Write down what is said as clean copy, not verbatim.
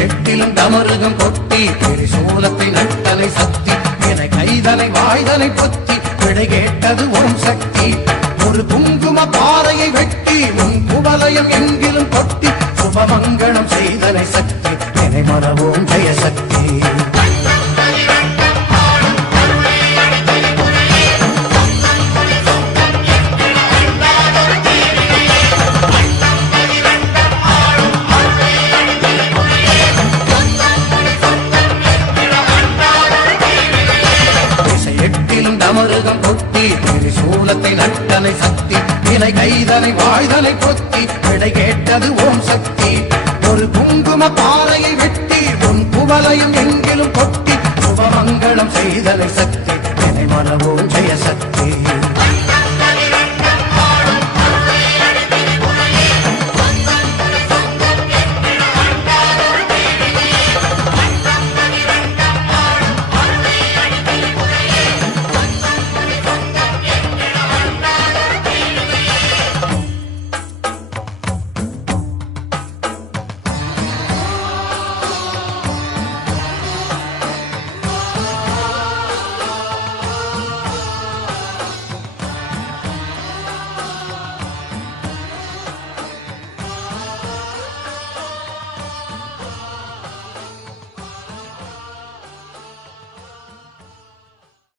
எட்டிலும் தமருகம் கொட்டி திரிசூலத்தை நட்டனை சக்தி என கைதனை வாய்தனை பொத்தி விடை கேட்டது ஓம் சக்தி ஒரு குங்கும பாறையை வெட்டி முன் குவலயம் எங்கிலும் கொட்டி சுபமங்கலம் செய்தனை சக்தி என்னை மறவோம் ஜெய சக்தி அமருகம் கொட்டி திரிசூலத்தை நட்டனை சக்தி இணை கைதனை வாய்தனை பொத்தி விடை கேட்டது ஓம் சக்தி ஒரு குங்கும பாறையை வெட்டி உன் குவலயம் எங்கிலும் கொட்டி சுபமங்கலம் செய்தனை சக்தி என்னை மறவோம் ஜெய சக்தி